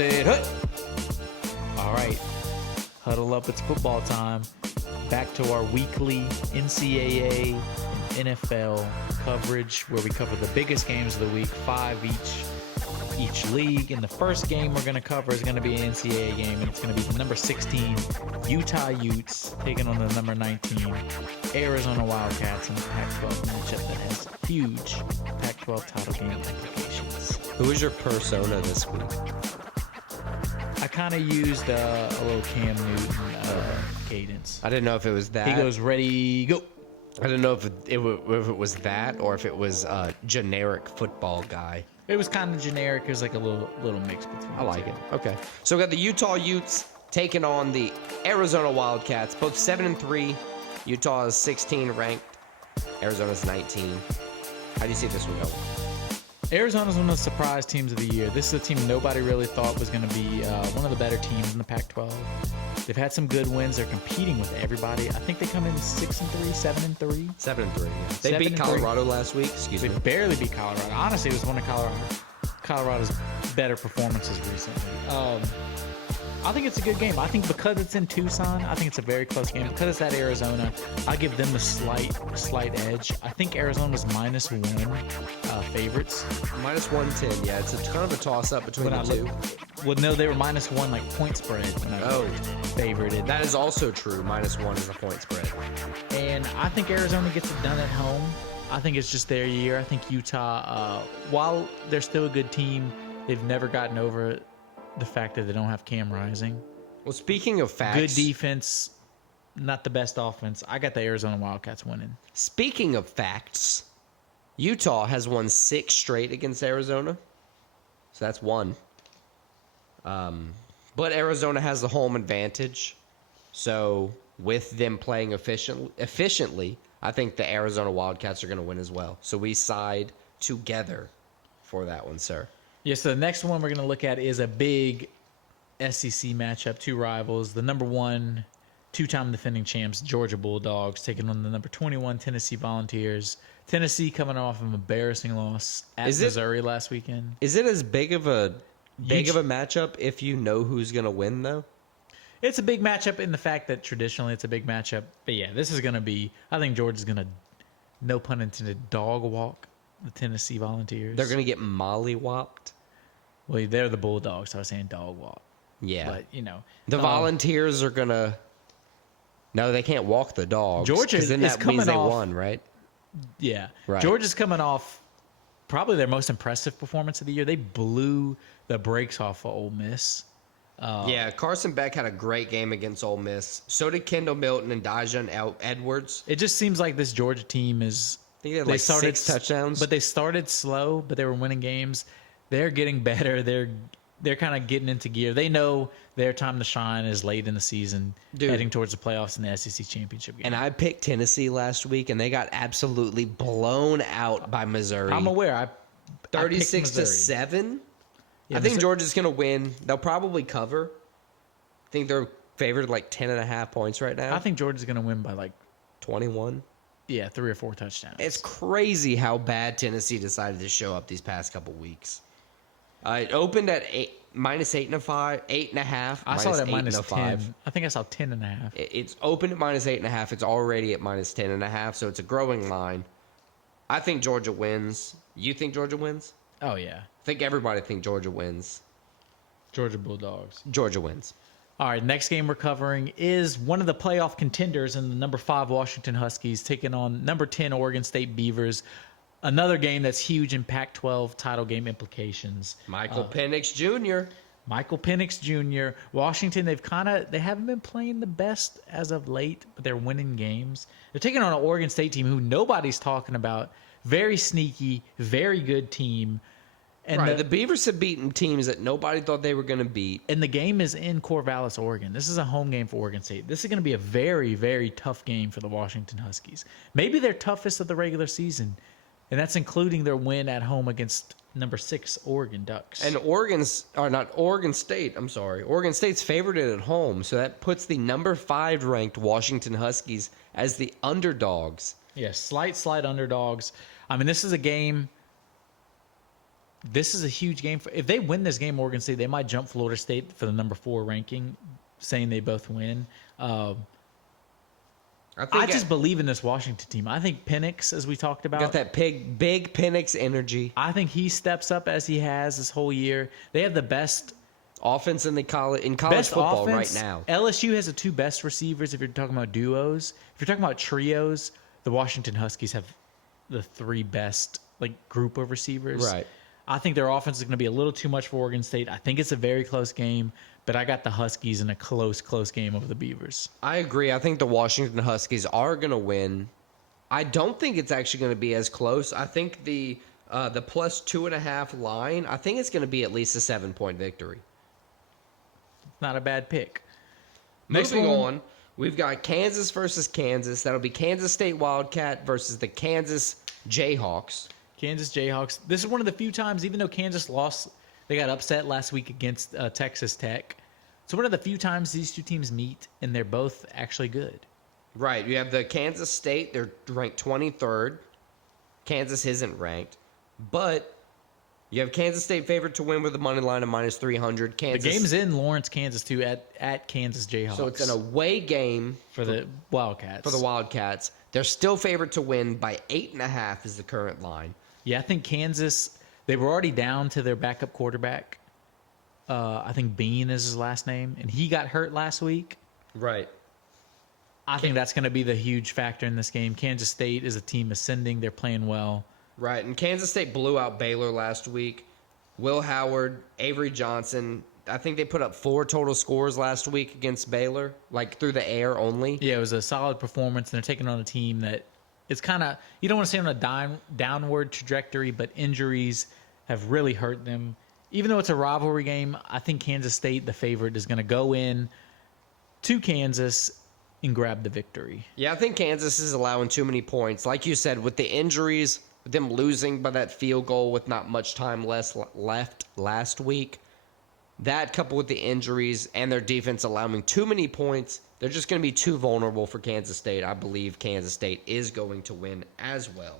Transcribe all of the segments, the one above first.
said, "Hut." All right, huddle up. It's football time. Back to our weekly NCAA and NFL coverage, where we cover the biggest games of the week, 5 each league. And the first game we're going to cover is going to be an NCAA game, and it's going to be the number 16 Utah Utes taking on the number 19 Arizona Wildcats in the Pac-12 matchup that has huge Pac-12 title game implications. Who is your persona this week? I kind of used a little Cam Newton cadence. I didn't know if it was that. He goes, ready, go. I didn't know if it was that or if it was a generic football guy. It was kind of generic. It was like a little mix between. I like it. Okay. So we got the Utah Utes taking on the Arizona Wildcats, both 7-3. Utah is 16 ranked. Arizona's 19. How do you see this one going? Arizona's one of the surprise teams of the year. This is a team nobody really thought was going to be one of the better teams in the Pac-12. They've had some good wins. They're competing with everybody. I think they come in 6-3, 7-3. 7-3. Yeah. They beat Colorado last week. Excuse me. They barely beat Colorado. Honestly, it was one of Colorado's better performances recently. I think it's a good game. I think because it's in Tucson, I think it's a very close game. Because it's at Arizona, I give them the slight edge. I think Arizona's -1 favorites. -110. Yeah, it's kind of a toss-up between the two. Well, no, they were -1 like point spread when I favorited. That is also true. -1 is a point spread. And I think Arizona gets it done at home. I think it's just their year. I think Utah, while they're still a good team, they've never gotten over the fact that they don't have Cam Rising. Well, speaking of facts, good defense, not the best offense. I got the Arizona Wildcats winning. Speaking of facts, Utah has won 6 straight against Arizona, so that's 1. But Arizona has the home advantage, so with them playing efficiently, I think the Arizona Wildcats are going to win as well. So we side together for that one, sir. Yeah, so the next one we're going to look at is a big SEC matchup, 2 rivals. The number 1, 2-time defending champs, Georgia Bulldogs, taking on the number 21 Tennessee Volunteers. Tennessee coming off an embarrassing loss at Missouri last weekend. Is it as big of a matchup if you know who's going to win, though? It's a big matchup in the fact that traditionally it's a big matchup. But yeah, this is going to be, I think Georgia's going to, no pun intended, dog walk the Tennessee Volunteers. They're going to get mollywopped. Well, they're the Bulldogs, so I was saying dog walk. Yeah. But, you know. The Volunteers are going to... No, they can't walk the dogs. Georgia is then that coming means they off, won, right? Yeah. Right. Georgia's coming off probably their most impressive performance of the year. They blew the brakes off of Ole Miss. Yeah, Carson Beck had a great game against Ole Miss. So did Kendall Milton and Dijon Edwards. It just seems like this Georgia team is... I think they had started 6 touchdowns. But they started slow, but they were winning games. They're getting better. They're kind of getting into gear. They know their time to shine is late in the season, heading towards the playoffs in the SEC championship game. And I picked Tennessee last week, and they got absolutely blown out by Missouri. I'm aware. 36-7. Yeah, I think Georgia's going to win. They'll probably cover. I think they're favored like 10.5 points right now. I think Georgia's going to win by like 21. Yeah, 3 or 4 touchdowns. It's crazy how bad Tennessee decided to show up these past couple weeks. It opened at -8.5. I saw it at -10. I think I saw 10.5. It's opened at -8.5. It's already at -10.5. So it's a growing line. I think Georgia wins. You think Georgia wins? Oh yeah. I think everybody think Georgia wins. Georgia Bulldogs. Georgia wins. All right, next game we're covering is one of the playoff contenders in the number 5 Washington Huskies taking on number 10 Oregon State Beavers. Another game that's huge in Pac-12 title game implications. Michael Penix Jr. Michael Penix Jr. Washington, they haven't been playing the best as of late, but they're winning games. They're taking on an Oregon State team who nobody's talking about. Very sneaky, very good team. And the Beavers have beaten teams that nobody thought they were going to beat. And the game is in Corvallis, Oregon. This is a home game for Oregon State. This is going to be a very, very tough game for the Washington Huskies. Maybe their toughest of the regular season. And that's including their win at home against number 6 Oregon Ducks. And Oregon State's favored it at home, so that puts the number 5 ranked Washington Huskies as the underdogs. Yeah, slight underdogs. I mean, this is a game this is a huge game. If they win this game, Oregon State, they might jump Florida State for the number 4 ranking, saying they both win. I just believe in this Washington team. I think Penix, as we talked about, got that big Penix energy. I think he steps up as he has this whole year. They have the best offense in college football right now. LSU has the 2 best receivers if you're talking about duos. If you're talking about trios, the Washington Huskies have the 3 best group of receivers. Right. I think their offense is going to be a little too much for Oregon State. I think it's a very close game, but I got the Huskies in a close game over the Beavers. I agree. I think the Washington Huskies are going to win. I don't think it's actually going to be as close. I think the plus 2.5 line, I think it's going to be at least a 7-point victory. Not a bad pick. Moving on, we've got Kansas versus Kansas. That'll be Kansas State Wildcat versus the Kansas Jayhawks. Kansas Jayhawks. This is one of the few times, even though Kansas lost, they got upset last week against Texas Tech. So one of the few times these two teams meet, and they're both actually good. Right. You have the Kansas State. They're ranked 23rd. Kansas isn't ranked. But you have Kansas State favored to win with the money line of minus 300. Kansas, the game's in Lawrence, Kansas, too, at Kansas Jayhawks. So it's an away game for the Wildcats. For the Wildcats. They're still favored to win by 8.5 is the current line. Yeah, I think Kansas, they were already down to their backup quarterback. I think Bean is his last name, and he got hurt last week. Right. I think that's going to be the huge factor in this game. Kansas State is a team ascending. They're playing well. Right, and Kansas State blew out Baylor last week. Will Howard, Avery Johnson, I think they put up 4 total scores last week against Baylor, through the air only. Yeah, it was a solid performance, and they're taking on a team that it's kind of, you don't want to say on a downward trajectory, but injuries have really hurt them. Even though it's a rivalry game, I think Kansas State, the favorite, is going to go in to Kansas and grab the victory. Yeah, I think Kansas is allowing too many points. Like you said, with the injuries, with them losing by that field goal with not much time left last week, that coupled with the injuries and their defense allowing too many points, they're just going to be too vulnerable for Kansas State. I believe Kansas State is going to win as well.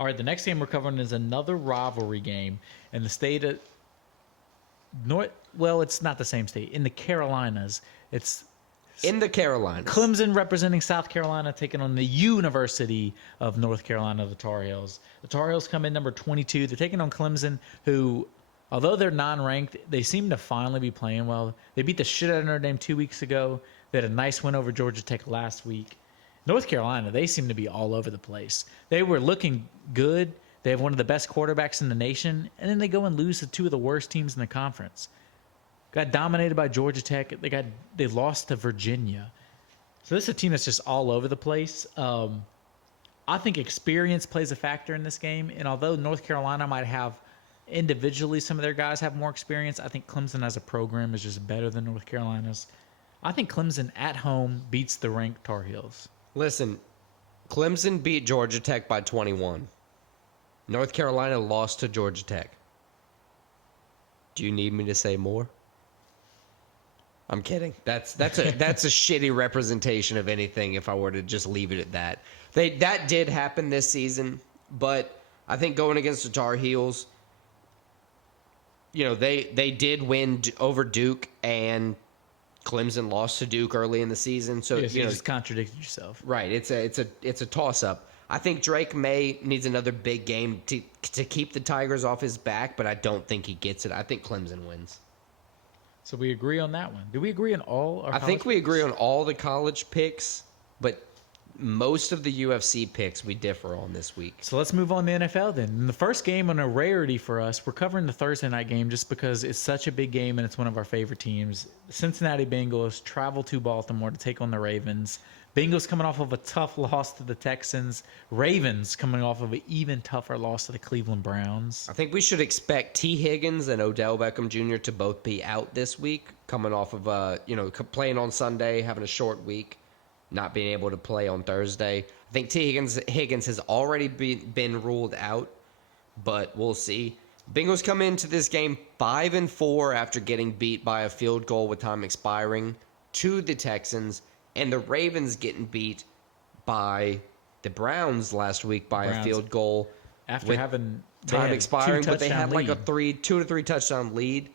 All right, the next game we're covering is another rivalry game in the state of it's not the same state. In the Carolinas, it's in the Carolinas. Clemson representing South Carolina taking on the University of North Carolina, the Tar Heels. The Tar Heels come in number 22. They're taking on Clemson, who, although they're non-ranked, they seem to finally be playing well. They beat the shit out of Notre Dame 2 weeks ago. They had a nice win over Georgia Tech last week. North Carolina, they seem to be all over the place. They were looking good. They have one of the best quarterbacks in the nation, and then they go and lose to 2 of the worst teams in the conference. Got dominated by Georgia Tech. They lost to Virginia. So this is a team that's just all over the place. I think experience plays a factor in this game, and although North Carolina might have individually some of their guys have more experience, I think Clemson as a program is just better than North Carolina's. I think Clemson at home beats the ranked Tar Heels. Listen, Clemson beat Georgia Tech by 21. North Carolina lost to Georgia Tech. Do you need me to say more? I'm kidding. That's a shitty representation of anything if I were to just leave it at that. That did happen this season, but I think going against the Tar Heels, they did win over Duke, and Clemson lost to Duke early in the season. So you just contradicted yourself. Right. It's a toss up. I think Drake May needs another big game to keep the Tigers off his back, but I don't think he gets it. I think Clemson wins. So we agree on that one. Do we agree on all our I think we agree on all the college picks, but most of the UFC picks we differ on this week. So let's move on to the NFL then. In the first game on a rarity for us, we're covering the Thursday night game just because it's such a big game and it's one of our favorite teams. The Cincinnati Bengals travel to Baltimore to take on the Ravens. Bengals coming off of a tough loss to the Texans. Ravens coming off of an even tougher loss to the Cleveland Browns. I think we should expect T. Higgins and Odell Beckham Jr. to both be out this week, coming off of playing on Sunday, having a short week, not being able to play on Thursday. I think T. Higgins has already been ruled out, but we'll see. Bengals come into this game 5-4 after getting beat by a field goal with time expiring to the Texans. And the Ravens getting beat by the Browns last week by a field goal. After having time expiring, but they had like a lead. 2 to 3 touchdown lead.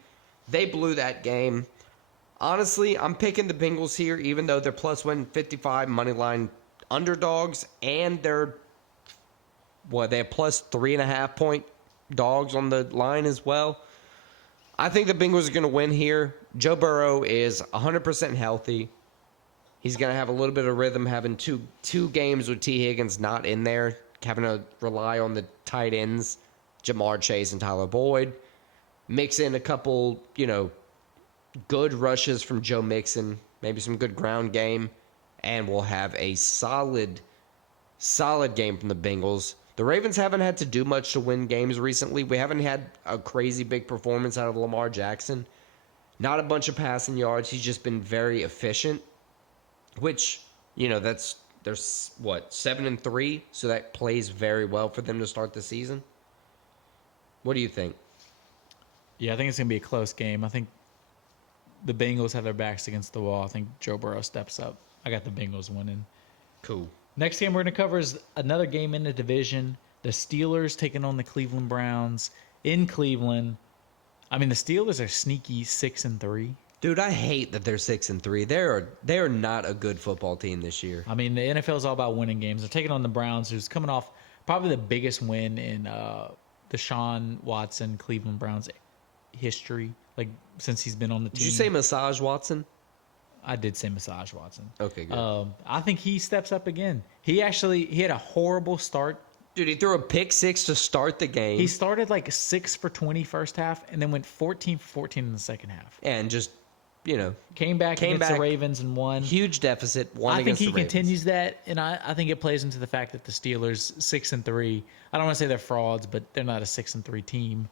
They blew that game. Honestly, I'm picking the Bengals here, even though they're plus 155 money line underdogs, and they're they have plus 3.5 point dogs on the line as well. I think the Bengals are going to win here. Joe Burrow is 100% healthy. He's going to have a little bit of rhythm, having two games with T. Higgins not in there, having to rely on the tight ends, Jamar Chase and Tyler Boyd. Mix in a couple, good rushes from Joe Mixon, maybe some good ground game, and we'll have a solid game from the Bengals. The Ravens haven't had to do much to win games recently. We haven't had a crazy big performance out of Lamar Jackson. Not a bunch of passing yards. He's just been very efficient, which, they're 7-3, so that plays very well for them to start the season. What do you think? Yeah, I think it's going to be a close game. I think the Bengals have their backs against the wall. I think Joe Burrow steps up. I got the Bengals winning. Cool. Next game we're going to cover is another game in the division. The Steelers taking on the Cleveland Browns in Cleveland. I mean, the Steelers are sneaky 6-3. Dude, I hate that they're 6-3. They are not a good football team this year. I mean, the NFL is all about winning games. They're taking on the Browns, who's coming off probably the biggest win in Deshaun Watson Cleveland Browns history, like since he's been on the team. Did you say Massage Watson? I did say Massage Watson. Okay, good. I think he steps up again. He had a horrible start. Dude, he threw a pick six to start the game. He started like 6 for 20 first half and then went 14 for 14 in the second half. And just, came back against the Ravens and won. Huge deficit, won I think against the he Ravens. continues that, and I think it plays into the fact that the Steelers 6-3. I don't want to say they're frauds, but they're not a 6-3 team.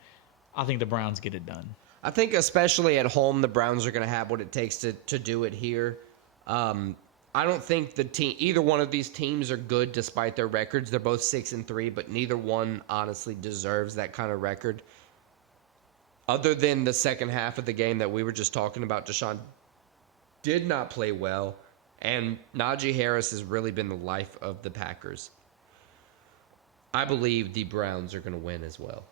I think the Browns get it done. I think especially at home, the Browns are going to have what it takes to do it here. I don't think either one of these teams are good despite their records. They're both 6-3, but neither one honestly deserves that kind of record. Other than the second half of the game that we were just talking about, Deshaun did not play well, and Najee Harris has really been the life of the Packers. I believe the Browns are going to win as well.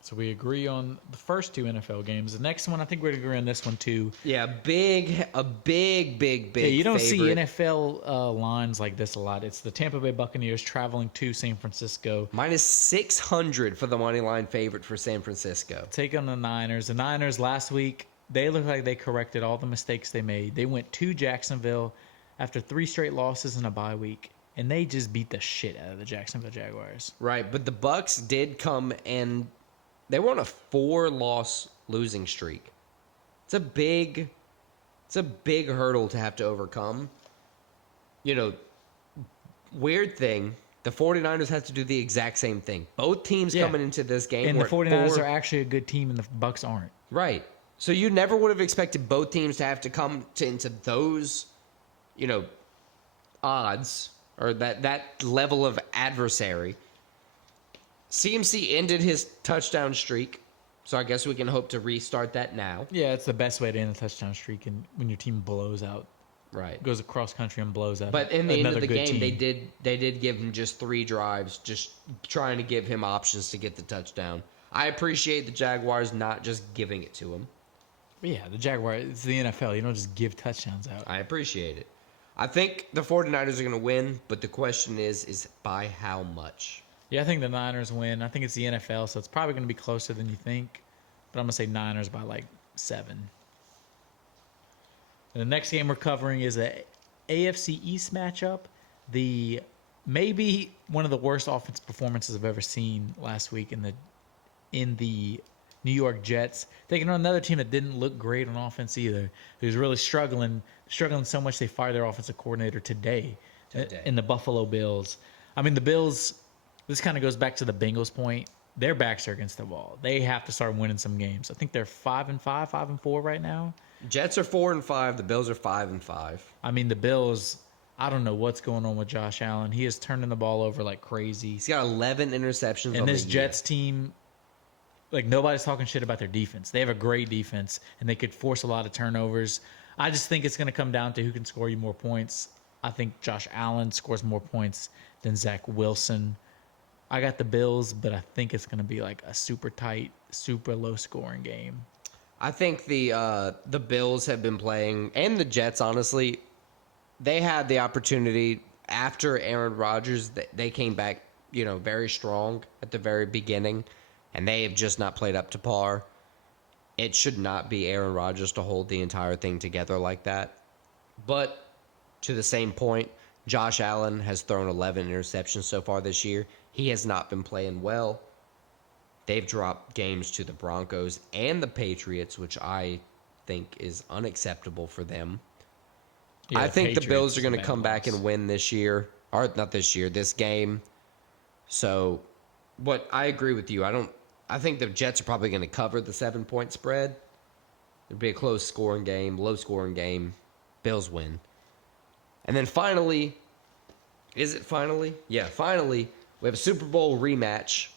So we agree on the first two NFL games. The next one, I think we'd agree on this one too. Yeah, a big Yeah, you don't see favorite. NFL lines like this a lot. It's the Tampa Bay Buccaneers traveling to San Francisco. Minus 600 for the money line favorite for San Francisco. Take on the Niners. The Niners last week, they look like they corrected all the mistakes they made. They went to Jacksonville after 3 straight losses in a bye week, and they just beat the shit out of the Jacksonville Jaguars. Right, but the Bucs did come and they were on a 4-loss losing streak. It's a big hurdle to have to overcome. Weird thing, the 49ers have to do the exact same thing. Both teams coming into this game and were the 49ers are actually a good team, and the Bucs aren't. Right. So you never would have expected both teams to have to come into those, odds or that level of adversary. CMC ended his touchdown streak, so I guess we can hope to restart that now. Yeah, it's the best way to end a touchdown streak, and when your team blows out, Right, goes across country and blows out. But in the end of the game, team. they did give him just 3 drives, just trying to give him options to get the touchdown. I appreciate the Jaguars not just giving it to him. But yeah, the Jaguars, it's the NFL. You don't just give touchdowns out. I appreciate it. I think the 49ers are going to win, but the question is by how much? Yeah, I think the Niners win. I think it's the NFL, so it's probably going to be closer than you think. But I'm going to say Niners by like 7. And the next game we're covering is a AFC East matchup. Maybe one of the worst offensive performances I've ever seen last week in the New York Jets, taking on another team that didn't look great on offense either. Who's really struggling so much they fired their offensive coordinator today. In the Buffalo Bills. I mean, the Bills. This kind of goes back to the Bengals point. Their backs are against the wall. They have to start winning some games. I think they're 5-5, 5-4 right now. Jets are 4-5. The Bills are 5-5. I mean, the Bills, I don't know what's going on with Josh Allen. He is turning the ball over like crazy. He's got 11 interceptions. And this Jets team, like nobody's talking shit about their defense. They have a great defense, and they could force a lot of turnovers. I just think it's going to come down to who can score you more points. I think Josh Allen scores more points than Zach Wilson. I got the Bills, but I think it's going to be like a super tight, super low scoring game. I think the Bills have been playing, and the Jets, honestly, they had the opportunity after Aaron Rodgers. They came back, very strong at the very beginning, and they have just not played up to par. It should not be Aaron Rodgers to hold the entire thing together like that. But to the same point, Josh Allen has thrown 11 interceptions so far this year. He has not been playing well. They've dropped games to the Broncos and the Patriots, which I think is unacceptable for them. Yeah, I think the Bills are going to bad come back loss. and win this year. Or not this year, this game. So, but I agree with you. I think the Jets are probably going to cover the 7-point spread. It'll be a close scoring game, low scoring game. Bills win. And then finally, is it finally? Yeah, finally, we have a Super Bowl rematch.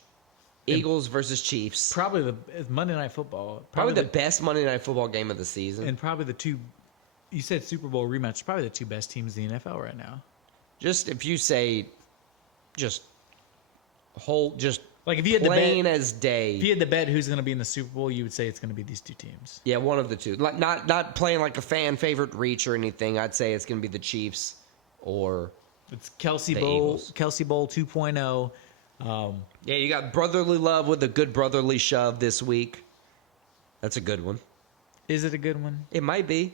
Eagles versus Chiefs. Probably the Monday Night Football. Probably the best Monday Night Football game of the season. And probably the two, you said Super Bowl rematch, probably the two best teams in the NFL right now. Just if you say, just like if you had plain to bet, as day. if you had to bet who's going to be in the Super Bowl, you would say it's going to be these two teams. Yeah, one of the two. Like not playing like a fan favorite reach or anything. I'd say it's going to be the Chiefs or It's Kelsey the Bowl, Eagles. Kelsey Bowl 2.0. Yeah, you got brotherly love with a good brotherly shove this week. That's a good one. Is it a good one? It might be.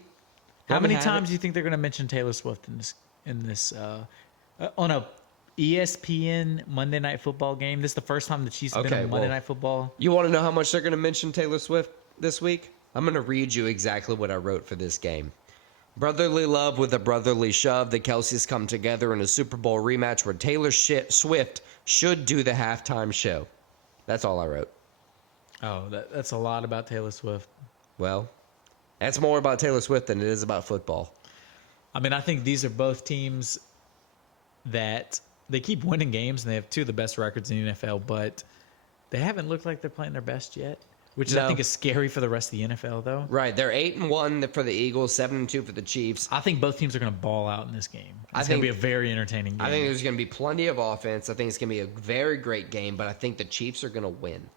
How many Haven't had times do you think they're going to mention Taylor Swift in this on a ESPN Monday Night Football game? This is the first time the Chiefs have been on Monday Night Football. You want to know how much they're going to mention Taylor Swift this week? I'm going to read you exactly what I wrote for this game. Brotherly love with a brotherly shove. The Kelseys come together in a Super Bowl rematch where Taylor Swift should do the halftime show. That's all I wrote. Oh, that's a lot about Taylor Swift. Well, that's more about Taylor Swift than it is about football. I mean, I think these are both teams that they keep winning games and they have two of the best records in the NFL, but they haven't looked like they're playing their best yet, which I think is scary for the rest of the NFL, though. Right. They're 8-1 for the Eagles, 7-2 for the Chiefs. I think both teams are going to ball out in this game. It's going to be a very entertaining game. I think there's going to be plenty of offense. I think it's going to be a very great game, but I think the Chiefs are going to win.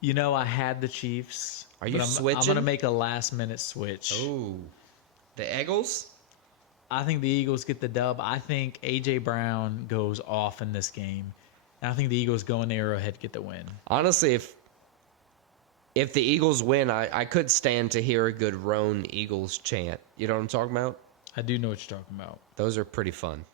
You know, I had the Chiefs. Are you switching? I'm going to make a last-minute switch. Oh. The Eagles? I think the Eagles get the dub. I think A.J. Brown goes off in this game. And I think the Eagles go in Arrowhead get the win. Honestly, if the Eagles win, I could stand to hear a good Roan Eagles chant. You know what I'm talking about? I do know what you're talking about. Those are pretty fun.